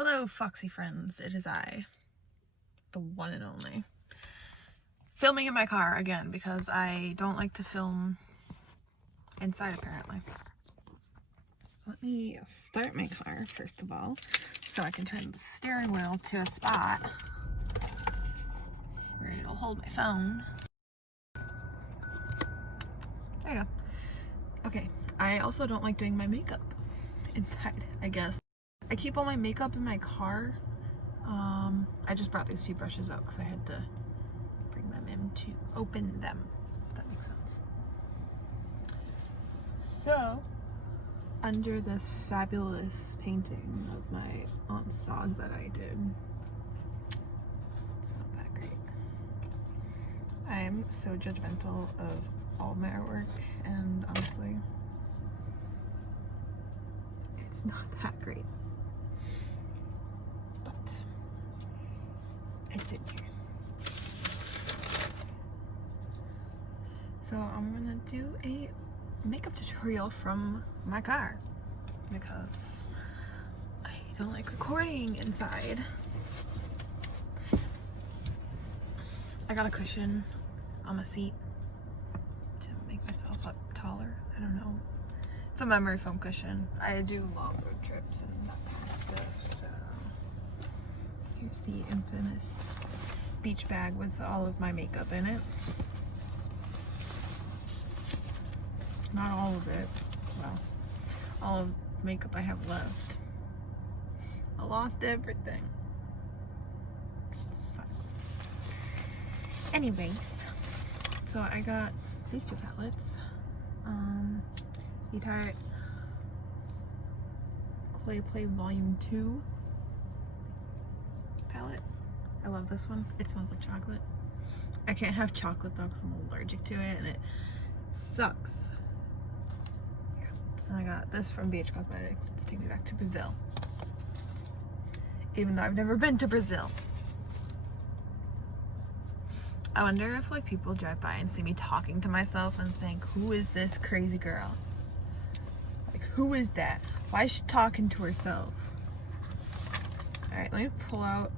Hello, Foxy friends. It is I, the one and only. Filming in my car again because I don't like to film inside apparently. Let me start my car first of all so I can turn the steering wheel to a spot where it'll hold my phone. There you go. Okay, I also don't like doing my makeup inside, I guess. I keep all my makeup in my car. I just brought these few brushes out because I had to bring them in to open them, if that makes sense. So, under this fabulous painting of my aunt's dog that I did, it's not that great. I'm so judgmental of all my artwork, and honestly, it's not that great. It's in here. So I'm gonna do a makeup tutorial from my car because I don't like recording inside. I got a cushion on my seat to make myself up taller. I don't know. It's a memory foam cushion. I do long road trips and that kind of stuff, so here's the infamous beach bag with all of my makeup in it. Not all of it. Well, all of the makeup I have left. I lost everything. Sucks. Anyways, so I got these two palettes. The Tarte Clay Play Volume 2 palette. I love this one. It smells like chocolate. I can't have chocolate though because I'm allergic to it and it sucks. Yeah. And I got this from BH Cosmetics to take me back to Brazil. Even though I've never been to Brazil. I wonder if like people drive by and see me talking to myself and think, who is this crazy girl? Like, who is that? Why is she talking to herself? Alright, let me pull out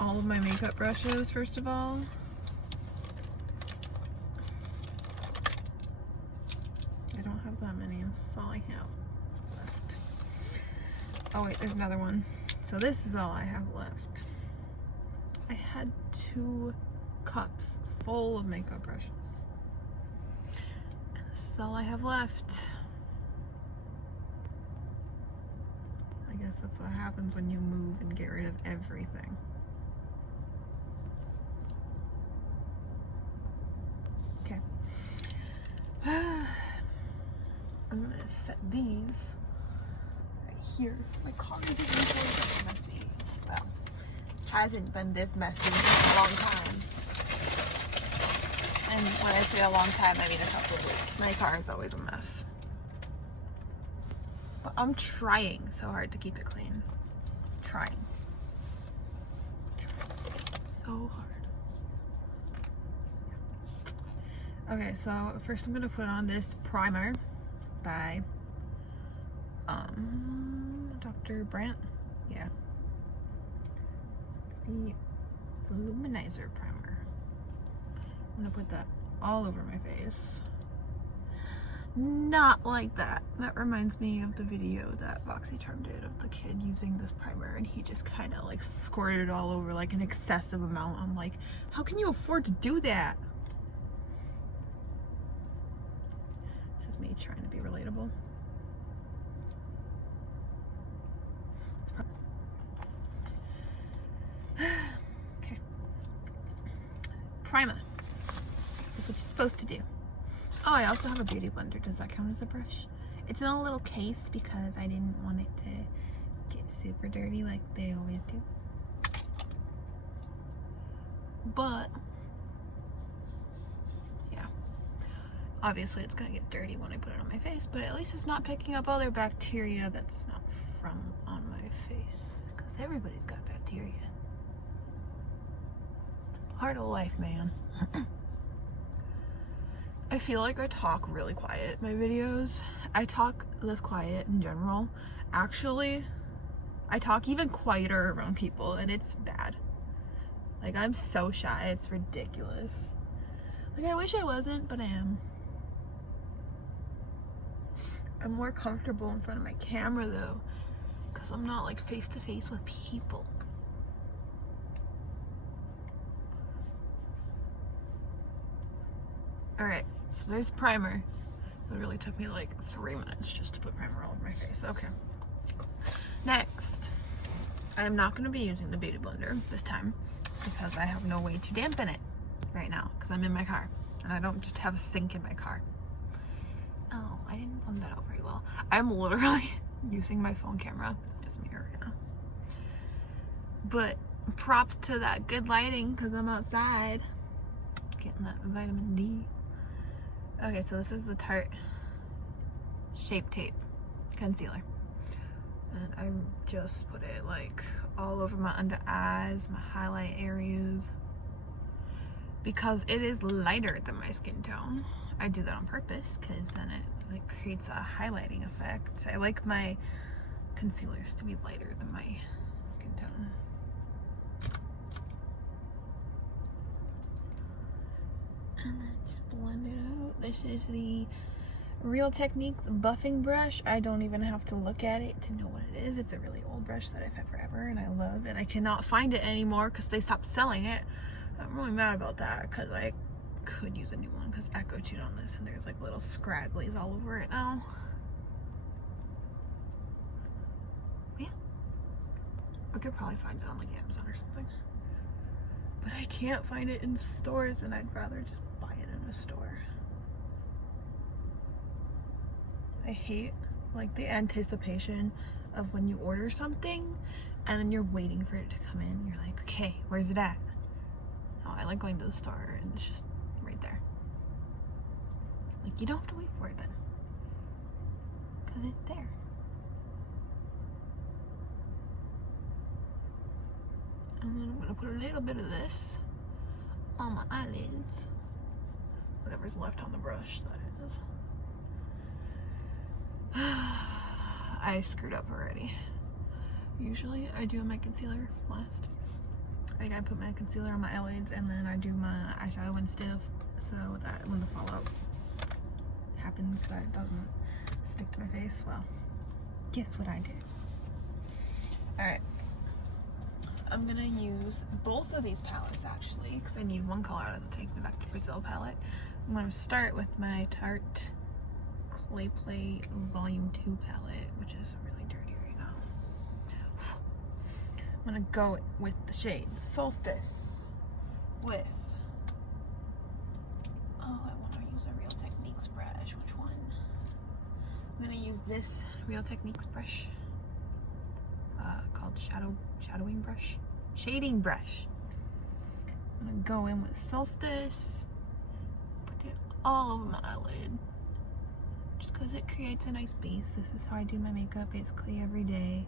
all of my makeup brushes first of all. I don't have that many, that's all I have left. Oh wait, there's another one. So this is all I have left. I had 2 cups full of makeup brushes. And this is all I have left. I guess that's what happens when you move and get rid of everything. Okay. I'm gonna set these right here. My car is really messy. Well, it hasn't been this messy in a long time. And when I say a long time, I mean a couple of weeks. My car is always a mess. But I'm trying so hard to keep it clean. Trying. So hard. Okay, so first I'm gonna put on this primer by Dr. Brandt. Yeah. It's the Luminizer primer. I'm gonna put that all over my face. Not like that. That reminds me of the video that BoxyCharm did of the kid using this primer and he just kind of like squirted it all over like an excessive amount. I'm like, how can you afford to do that? This is me trying to be relatable. Okay. Primer. This is what you're supposed to do. Oh, I also have a beauty blender. Does that count as a brush? It's in a little case because I didn't want it to get super dirty like they always do. But, yeah. Obviously it's gonna get dirty when I put it on my face, but at least it's not picking up other bacteria that's not from on my face. Because everybody's got bacteria. Part of life, man. I feel like I talk really quiet in my videos. I talk less quiet in general. Actually, I talk even quieter around people, and it's bad. Like, I'm so shy, it's ridiculous. Like, I wish I wasn't, but I am. I'm more comfortable in front of my camera though, because I'm not like face to face with people. Alright, so there's primer. It really took me like 3 minutes just to put primer all over my face. Okay. Next, I'm not going to be using the Beauty Blender this time because I have no way to dampen it right now because I'm in my car and I don't just have a sink in my car. Oh, I didn't blend that out very well. I'm literally using my phone camera as a mirror right now. But props to that good lighting because I'm outside getting that vitamin D. Okay, so this is the Tarte Shape Tape Concealer. And I just put it like all over my under eyes, my highlight areas. Because it is lighter than my skin tone. I do that on purpose because then it like creates a highlighting effect. I like my concealers to be lighter than my skin tone. And then just blend it out. This is the Real Techniques buffing brush. I don't even have to look at it to know what it is. It's a really old brush that I've had forever and I love, and I cannot find it anymore because they stopped selling it. I'm really mad about that because I could use a new one because Echo chewed on this and there's like little scragglies all over it now. Yeah. I could probably find it on like Amazon or something. But I can't find it in stores and I'd rather just buy it in a store. I hate like the anticipation of when you order something and then you're waiting for it to come in. You're like, okay, where's it at? Oh, I like going to the store and it's just right there. Like, you don't have to wait for it then. Because it's there. And then I'm going to put a little bit of this on my eyelids. Whatever's left on the brush, that is. I screwed up already. Usually I do my concealer last. Like, I put my concealer on my eyelids and then I do my eyeshadow and stuff so that when the fallout happens that it doesn't stick to my face. Well, guess what I did? Alright. I'm gonna use both of these palettes actually because I need one color out of the Take Me Back to Brazil palette. I'm gonna start with my Tarte Clay Play Volume 2 palette, which is really dirty right now. I'm gonna go with the shade Solstice with, oh, I want to use a Real Techniques brush. Which one? I'm gonna use this Real Techniques brush called shadowing brush, shading brush. I'm gonna go in with Solstice, put it all over my eyelid, just because it creates a nice base. This is how I do my makeup basically every day.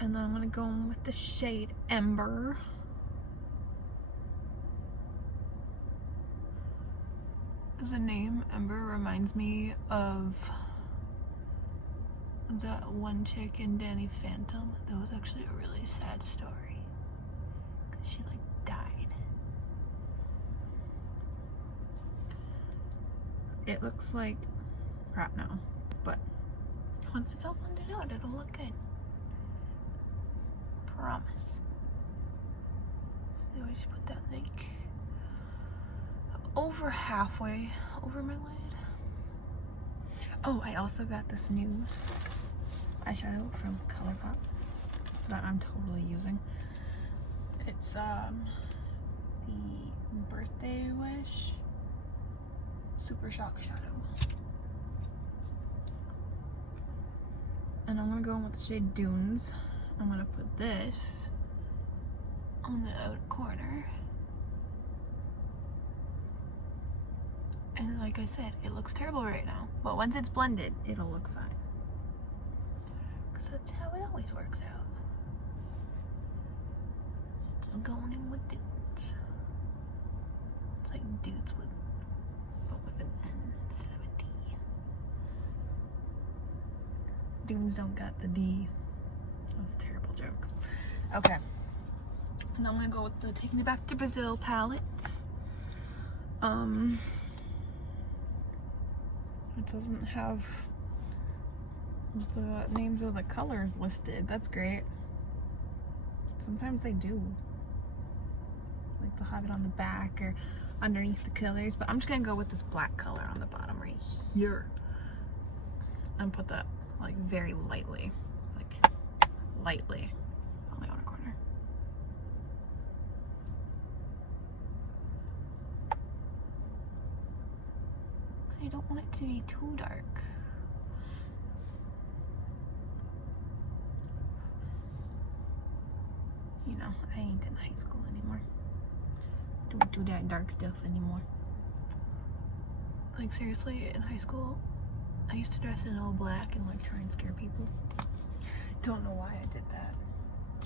And then I'm gonna go in with the shade Ember. The name Ember reminds me of that one chick in Danny Phantom. That was actually a really sad story because she like died. It looks like crap now, but once it's all blended out, it'll look good. Promise. So I just put that like over halfway over my lid. Oh, I also got this new eyeshadow from ColourPop that I'm totally using. It's the Birthday Wish Super Shock Shadow. And I'm gonna go in with the shade Dunes. I'm gonna put this on the outer corner. And like I said, it looks terrible right now, but once it's blended, it'll look fine. Because that's how it always works out. Still going in with Dudes. It's like Dudes with, but with with an N instead of a D. Dunes don't got the D. That was a terrible joke. Okay. Now I'm gonna go with the Taking It Back to Brazil palette. It doesn't have the names of the colors listed. That's great. Sometimes they do. Like they'll have it on the back or underneath the colors, but I'm just gonna go with this black color on the bottom right here. And put that like very lightly. Like lightly on the outer corner. So you don't want it to be too dark. You know, I ain't in high school anymore. Don't do that dark stuff anymore. Like seriously, in high school, I used to dress in all black and like try and scare people. Don't know why I did that,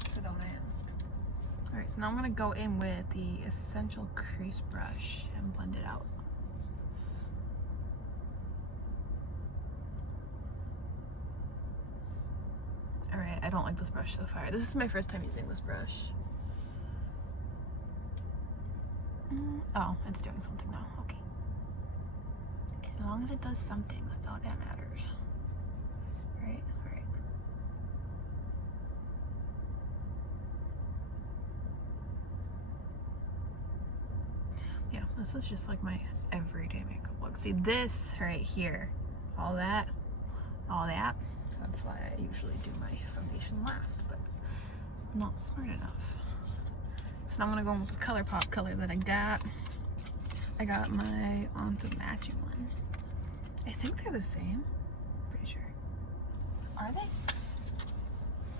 so don't ask. Alright, so now I'm gonna go in with the Essential Crease Brush and blend it out. Alright, I don't like this brush so far. This is my first time using this brush. Oh, it's doing something now. Okay. As long as it does something, that's all that matters. Right? Alright. Yeah, this is just like my everyday makeup look. See this right here, all that. That's why I usually do my foundation last, but I'm not smart enough. So now I'm gonna go in with the ColourPop color that I got. I got my Onto matching one. I think they're the same. Pretty sure. Are they?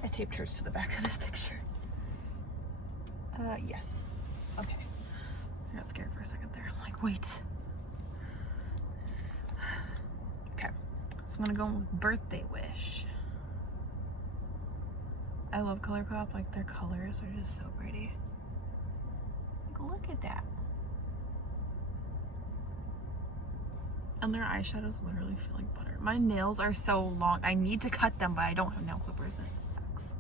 I taped hers to the back of this picture. Yes. Okay. I got scared for a second there. I'm like, wait. Okay. So I'm gonna go with Birthday Wish. I love ColourPop, like their colors are just so pretty. Like, look at that. And their eyeshadows literally feel like butter. My nails are so long. I need to cut them, but I don't have nail clippers and it sucks.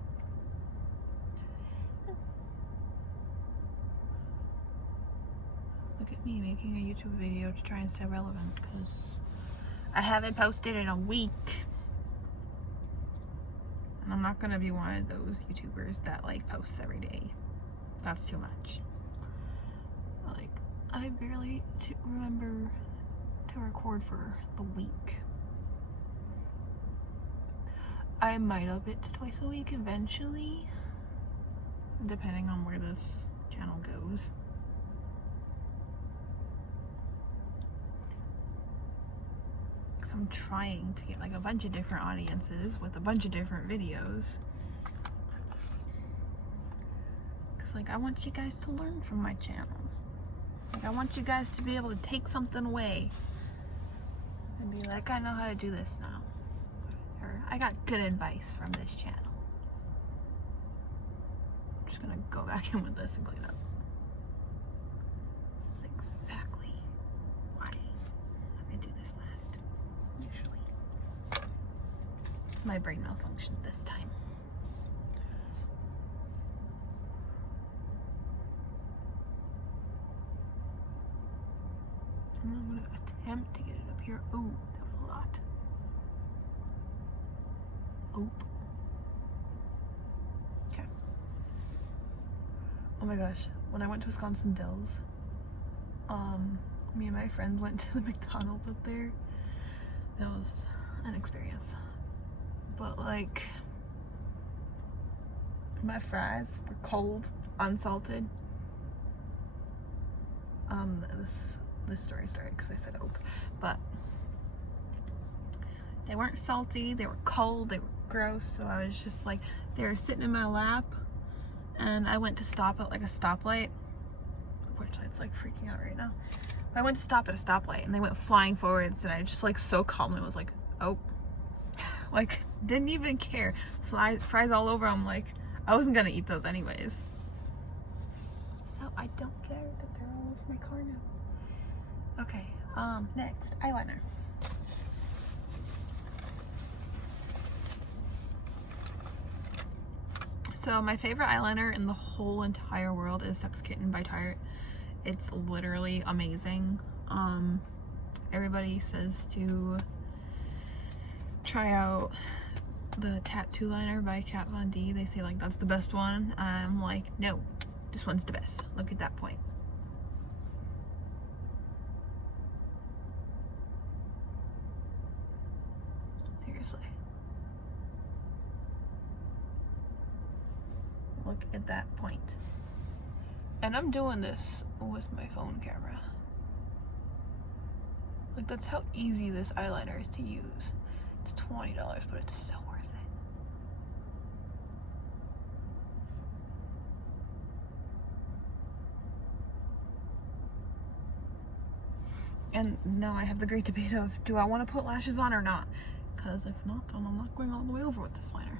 Look at me making a YouTube video to try and stay relevant because I haven't posted in a week. And I'm not gonna be one of those YouTubers that like posts every day. That's too much. Like, I barely remember to record for the week. I might up it to twice a week eventually, depending on where this channel goes. I'm trying to get like a bunch of different audiences with a bunch of different videos, because like I want you guys to learn from my channel. Like I want you guys to be able to take something away and be like, I know how to do this now, or I got good advice from this channel. I'm just gonna go back in with this and clean up. This is exactly why I do this last. Usually. My brain malfunctioned this time. And I'm gonna attempt to get it up here. Oh, that was a lot. Oop. Okay. Oh my gosh, when I went to Wisconsin Dells, me and my friend went to the McDonald's up there. That was an experience. But like, my fries were cold, unsalted. This story started because I said oak, but they weren't salty, they were cold, they were gross, so I was just like, they were sitting in my lap, and I went to stop at like a stoplight, which it's like freaking out right now. I went to stop at a stoplight and they went flying forwards, and I just like so calmly was like, oh, like didn't even care. So fries all over. I'm like, I wasn't gonna eat those anyways. So I don't care that they're all over my car now. Okay, Next, eyeliner. So my favorite eyeliner in the whole entire world is Sex Kitten by Tarte. It's literally amazing. Everybody says to try out the Tattoo Liner by Kat Von D. They say like that's the best one. I'm like, no, this one's the best. Look at that point. Seriously. Look at that point. And I'm doing this with my phone camera. Like, that's how easy this eyeliner is to use. It's $20, but it's so worth it. And now I have the great debate of, do I want to put lashes on or not? Because if not, then I'm not going all the way over with this liner.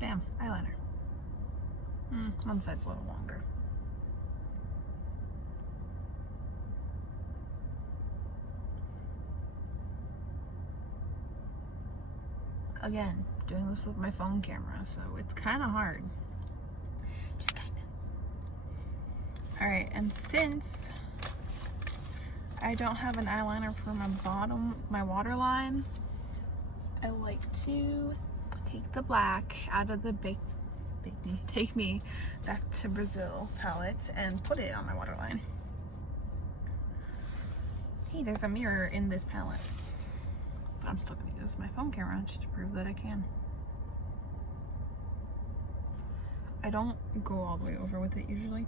Bam, eyeliner. One side's a little longer. Again, doing this with my phone camera, so it's kind of hard. Just kind of. Alright, and since I don't have an eyeliner for my waterline, I like to take the black out of the Take Me Back to Brazil palette and put it on my waterline. Hey, there's a mirror in this palette. But I'm still going to use my phone camera just to prove that I can. I don't go all the way over with it usually.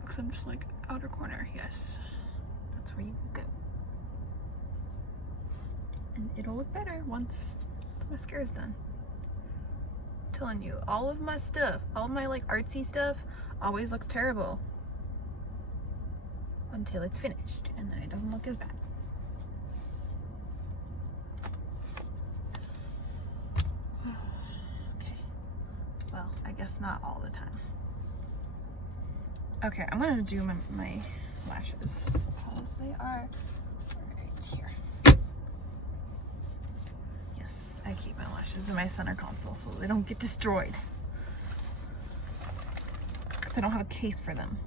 Because I'm just like, outer corner, yes. That's where you go. And it'll look better once the mascara's done. I'm telling you, all of my stuff, all my like artsy stuff always looks terrible until it's finished, and then it doesn't look as bad. Okay, well, I guess not all the time. Okay, I'm gonna do my lashes because they are right here. I keep my lashes in my center console so they don't get destroyed. Because I don't have a case for them.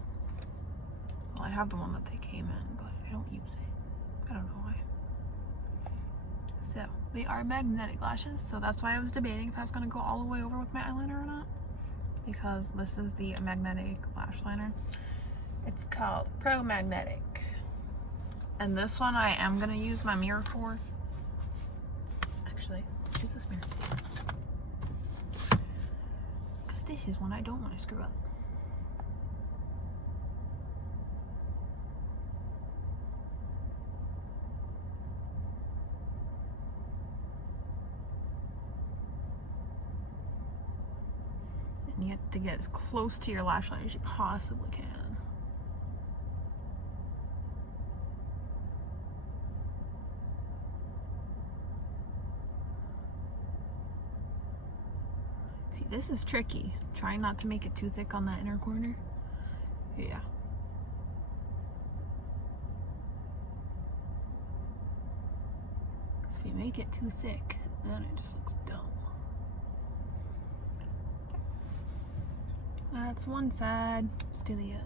Well, I have the one that they came in, but I don't use it. I don't know why. So, they are magnetic lashes, so that's why I was debating if I was going to go all the way over with my eyeliner or not. Because this is the magnetic lash liner. It's called Pro Magnetic. And this one I am going to use my mirror for. Actually, use this mirror. Because this is one I don't want to screw up. And you have to get as close to your lash line as you possibly can. This is tricky. Trying not to make it too thick on that inner corner. Yeah. So if you make it too thick, then it just looks dumb. That's one side. Let's do the other.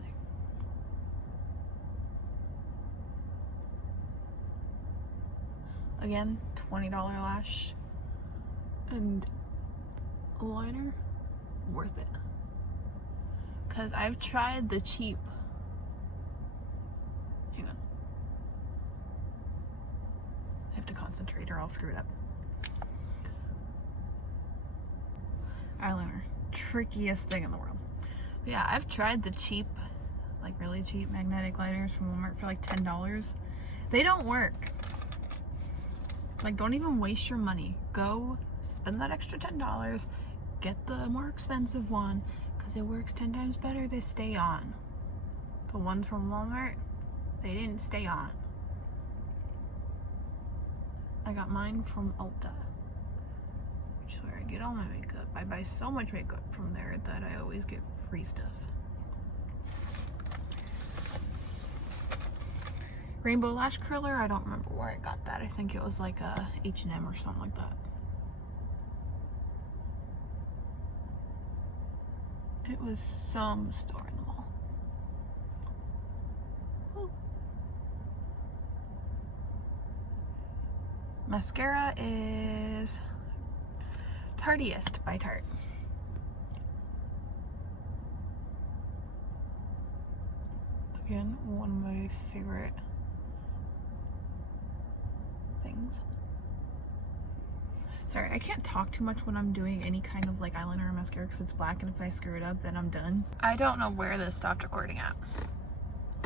Again, $20 lash. And liner, worth it. Because I've tried the cheap. Hang on. I have to concentrate or I'll screw it up. Eyeliner. Trickiest thing in the world. But yeah, I've tried the cheap, like really cheap magnetic liners from Walmart for like $10. They don't work. Like, don't even waste your money. Go spend that extra $10, get the more expensive one, because it works 10 times better. They stay on. The ones from Walmart, they didn't stay on. I got mine from Ulta, which is where I get all my makeup. I buy so much makeup from there that I always get free stuff. Rainbow lash curler, I don't remember where I got that. I think it was like a H&M or something like that. It was some store in the mall. Ooh. Mascara is Tartiest by Tarte. Again, one of my favorite things. Sorry, I can't talk too much when I'm doing any kind of like eyeliner or mascara because it's black, and if I screw it up, then I'm done. I don't know where this stopped recording at,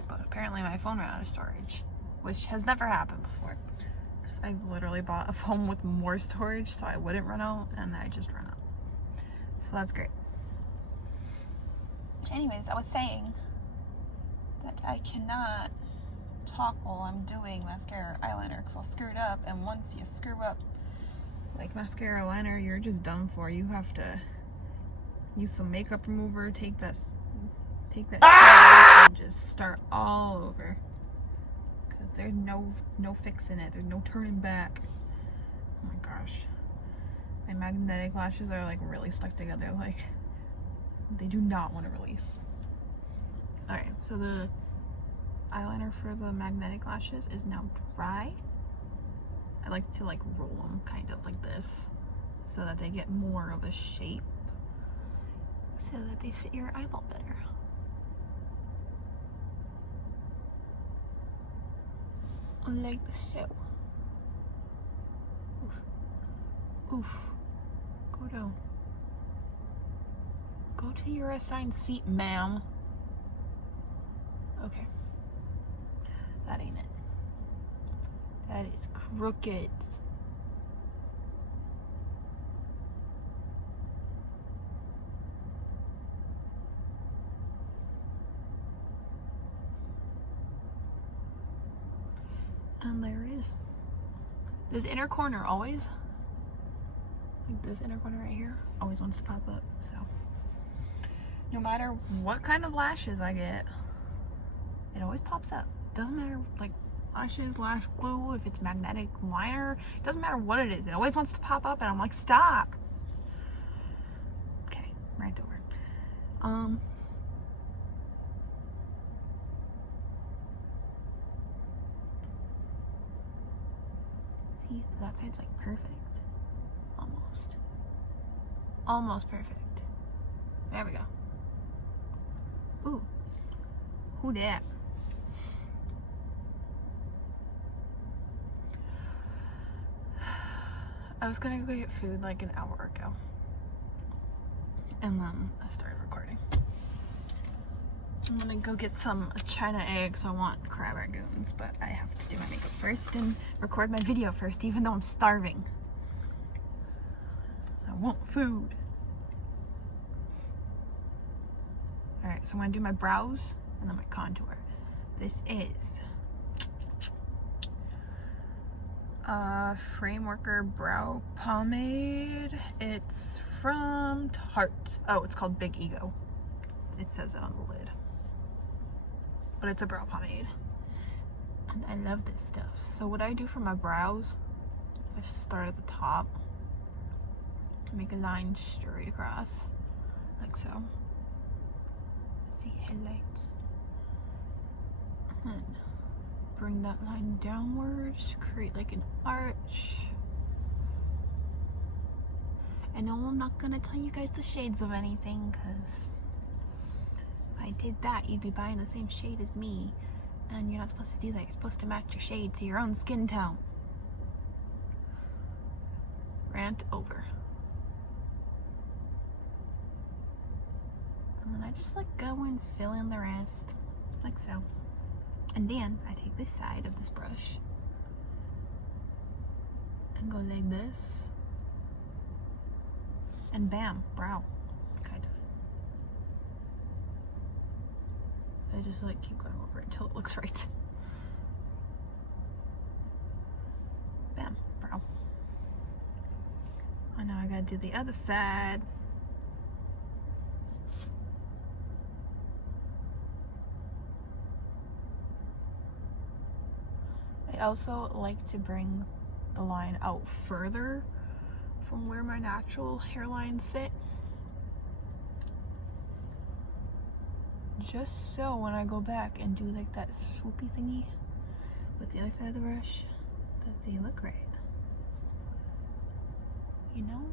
but apparently my phone ran out of storage, which has never happened before. Because I literally bought a phone with more storage so I wouldn't run out, and I just ran out. So that's great. Anyways, I was saying that I cannot talk while I'm doing mascara or eyeliner because I'll screw it up, and once you screw up like mascara liner, you're just done for. You have to use some makeup remover, take that and just start all over, because there's no fixing it. There's no turning back. Oh my gosh, my magnetic lashes are like really stuck together, like they do not want to release. All right, so the eyeliner for the magnetic lashes is now dry. I like to like roll them kind of like this so that they get more of a shape, so that they fit your eyeball better. Like so. Oof. Oof. Go down. Go to your assigned seat, ma'am. Okay. That ain't it. That is crooked. And there it is. This inner corner always, like this inner corner right here, always wants to pop up. So no matter what kind of lashes I get, it always pops up. Doesn't matter, like lashes, lash glue, if it's magnetic liner, doesn't matter what it is, it always wants to pop up, and I'm like, stop. Okay, right over. See, that side's like perfect. Almost perfect. There we go. Ooh, who dat? I was gonna go get food like an hour ago, and then I started recording. I'm gonna go get some China eggs. I want crab rangoons, but I have to do my makeup first and record my video first, even though I'm starving. I want food. Alright, so I'm gonna do my brows and then my contour. This is Frameworker Brow Pomade. It's from Tarte. Oh, it's called Big Ego. It says it on the lid. But it's a brow pomade. And I love this stuff. So what I do for my brows, I start at the top, make a line straight across, like so. See, highlights. And then bring that line downwards, create like an arch. And no, I'm not gonna tell you guys the shades of anything, because if I did that, you'd be buying the same shade as me. And you're not supposed to do that. You're supposed to match your shade to your own skin tone. Rant over. And then I just like go and fill in the rest, like so. And then I take this side of this brush and go like this And bam, brow, kind of. I just like keep going over it until it looks right. Bam, brow. And now I gotta do the other side. I also like to bring the line out further from where my natural hairlines sit. Just so when I go back and do like that swoopy thingy with the other side of the brush, that they look right. You know?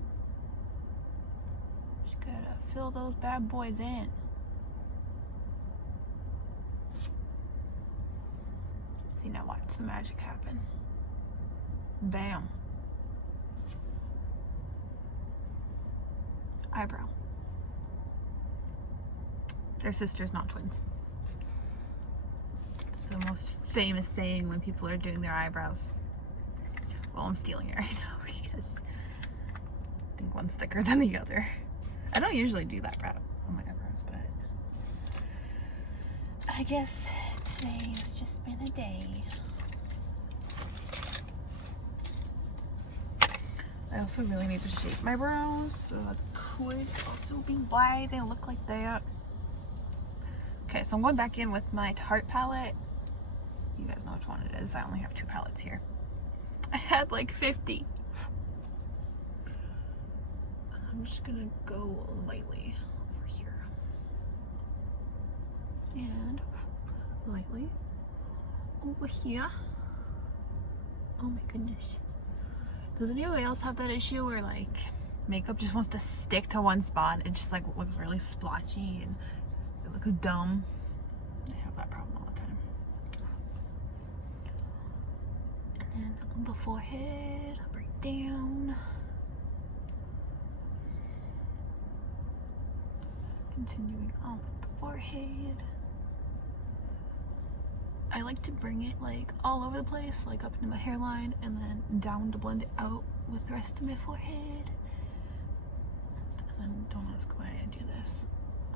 Just gotta fill those bad boys in. See, now watch the magic happen. Bam. Eyebrow. They're sisters, not twins. It's the most famous saying when people are doing their eyebrows. Well, I'm stealing it right now because I think one's thicker than the other. I don't usually do that route on my eyebrows, but I guess today has just been a day. I also really need to shape my brows, so that could also be why they look like that. Okay, so I'm going back in with my Tarte palette. You guys know which one it is. I only have 2 palettes here. I had like 50. I'm just gonna go lightly over here. And lightly over here. Oh my goodness. Does anybody else have that issue where like makeup just wants to stick to one spot? It just like looks really splotchy and it looks dumb. I have that problem all the time. And then on the forehead, right down. Continuing on with the forehead. I like to bring it like all over the place, like up into my hairline and then down to blend it out with the rest of my forehead. And then don't ask why I do this.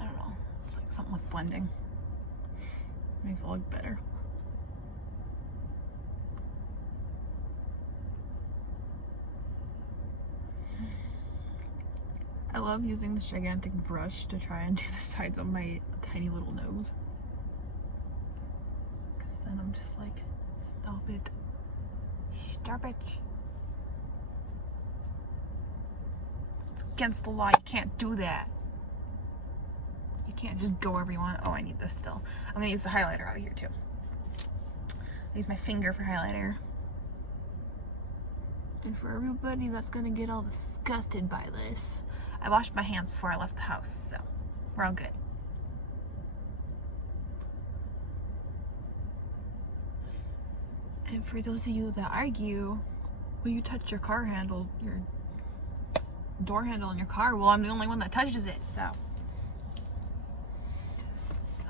I don't know. It's like something with blending. Makes it look better. I love using this gigantic brush to try and do the sides of my tiny little nose. And I'm just like, stop it. Stop it. It's against the law. You can't do that. You can't just go wherever you want. Oh, I need this still. I'm gonna use the highlighter out here too. I use my finger for highlighter. And for everybody that's gonna get all disgusted by this, I washed my hands before I left the house, so we're all good. And for those of you that argue, well, you touch your car handle, your door handle in your car. Well, I'm the only one that touches it, so.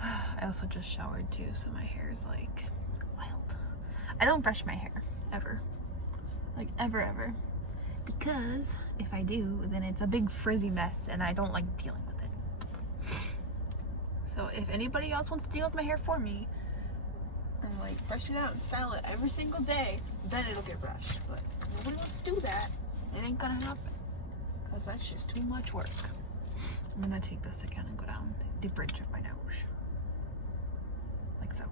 I also just showered too, so my hair is like wild. I don't brush my hair, ever. Like, ever. Because if I do, then it's a big frizzy mess and I don't like dealing with it. So if anybody else wants to deal with my hair for me, and like brush it out and style it every single day, then it'll get brushed. But if nobody wants to do that, it ain't gonna happen. Because that's just too much work. I'm gonna take this again and go down the bridge of my nose. Like so.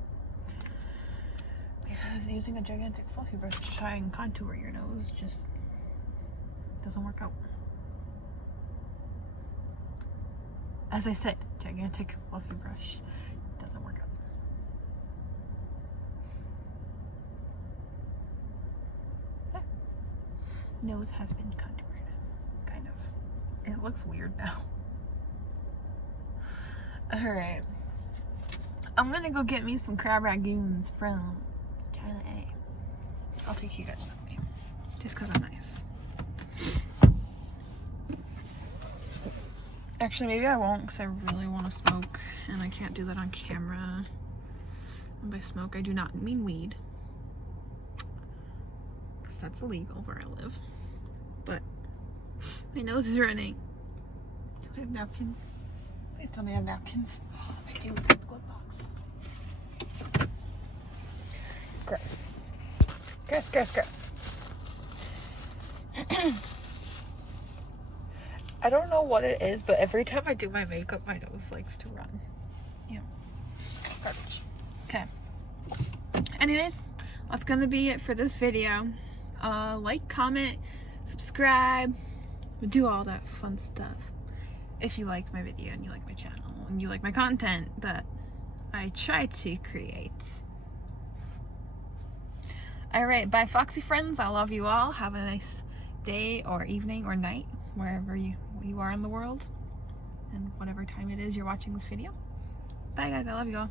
Because using a gigantic fluffy brush to try and contour your nose just doesn't work out. As I said, gigantic fluffy brush doesn't work out. Nose has been contoured, kind of. It looks weird now. Alright. I'm gonna go get me some crab ragoons from China A. I'll take you guys with me. Just because I'm nice. Actually, maybe I won't because I really want to smoke and I can't do that on camera. And by smoke, I do not mean weed. That's illegal where I live. But my nose is running I have napkins. Please tell me I have napkins. I do with the glove box. Gross. Gross, gross, gross. I don't know what it is, but every time I do my makeup, my nose likes to run. Yeah. Garbage. Okay. Anyways, that's gonna be it for this video. Like, comment, subscribe, do all that fun stuff. If you like my video and you like my channel and you like my content that I try to create. Alright, bye Foxy friends. I love you all. Have a nice day or evening or night, wherever you are in the world, and whatever time it is you're watching this video. Bye guys, I love you all.